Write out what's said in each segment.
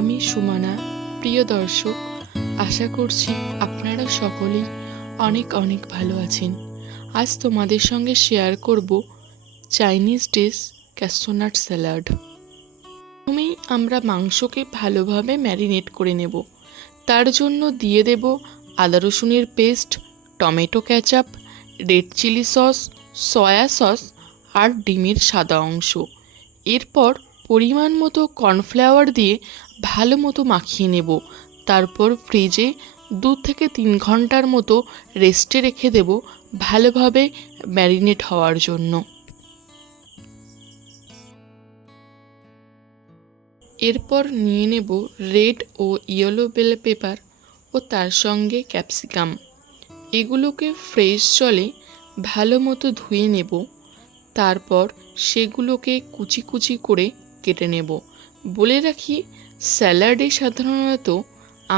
আমি সুমনা। প্রিয় দর্শক, আশা করছি আপনারা সকলেই অনেক অনেক ভালো আছেন। আজ তোমাদের সঙ্গে শেয়ার করব চাইনিজ ডিশ ক্যাস্টনাট স্যালাড। প্রথমেই আমরা মাংসকে ভালোভাবে ম্যারিনেট করে নেব। তার জন্য দিয়ে দেব আদা রসুনের paste, tomato ketchup, red chilli sauce, soya sauce আর ডিমের সাদা অংশ। এরপর পরিমাণ মতো কর্নফ্লাওয়ার দিয়ে ভালো মতো মাখিয়ে নেব। তারপর ফ্রিজে 2 থেকে 3 ঘন্টার মতো রেস্টে রেখে দেব ভালোভাবে ম্যারিনেট হওয়ার জন্য। এরপর নিয়ে নেব রেড ও ইয়েলো বেল পেপার ও তার সঙ্গে ক্যাপসিকাম। এগুলোকে ফ্রেশ জলে ভালো মতো ধুয়ে নেব। তারপর সেগুলোকে কুচি কুচি করে কেটে নেব। বলে রাখি, স্যালাডে সাধারণত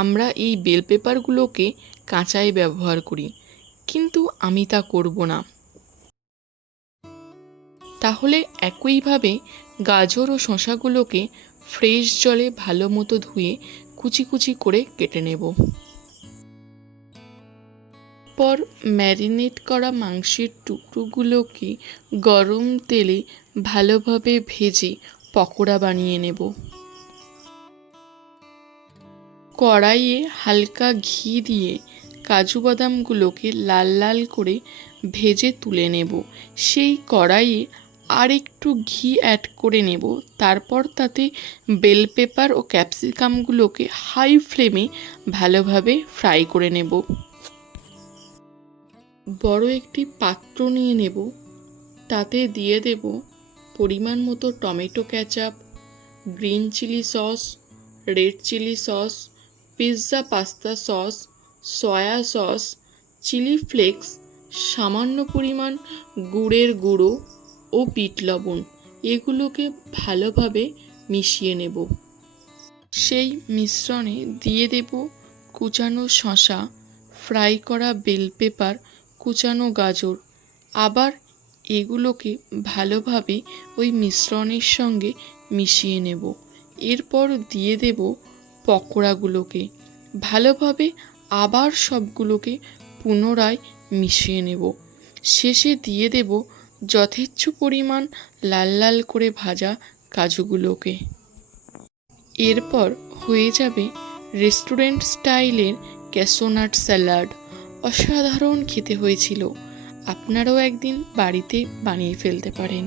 আমরা এই বেল পেপারগুলোকে কাঁচাই ব্যবহার করি, কিন্তু আমি তা করব না। তাহলে একইভাবে গাজর ও শসাগুলোকে ফ্রেশ জলে ভালো মতো ধুয়ে কুচি কুচি করে কেটে নেব। পর ম্যারিনেট করা মাংসের টুকরোগুলোকে গরম তেলে ভালোভাবে ভেজে পকোড়া বানিয়ে নেব। কড়াইয়ে হালকা ঘি দিয়ে কাজু বাদামগুলোকে লাল লাল করে ভেজে তুলে নেব। সেই কড়াইয়ে আর একটু ঘি অ্যাড করে নেব। তারপর তাতে বেল পেপার ও ক্যাপসিকামগুলোকে হাই ফ্লেমে ভালোভাবে ফ্রাই করে নেব। বড় একটি পাত্র নিয়ে নেব। তাতে দিয়ে দেব পরিমাণ মতো tomato ketchup, green chilli sauce, red chilli sauce, pizza pasta sauce, soya sauce, chilli flakes, সামান্য পরিমাণ গুড়ের গুঁড়ো ও বিট লবণ। এগুলোকে ভালোভাবে মিশিয়ে নেব। সেই মিশ্রণে দিয়ে দেব কুচানো শসা, ফ্রাই করা বেল পেপার, কুচানো গাজর। আবার এগুলোকে ভালোভাবে ওই মিশ্রণের সঙ্গে মিশিয়ে নেব। এরপর দিয়ে দেব পকোড়াগুলোকে ভালোভাবে, আবার সবগুলোকে পুনরায় মিশিয়ে নেব। শেষে দিয়ে দেব যথেচ্ছ পরিমাণ লাল লাল করে ভাজা কাজুগুলোকে। এরপর হয়ে যাবে রেস্টুরেন্ট স্টাইলের ক্যাশনাট স্যালাড। অসাধারণ খেতে হয়েছিল। আপনারাও একদিন বাড়িতে বানিয়ে ফেলতে পারেন।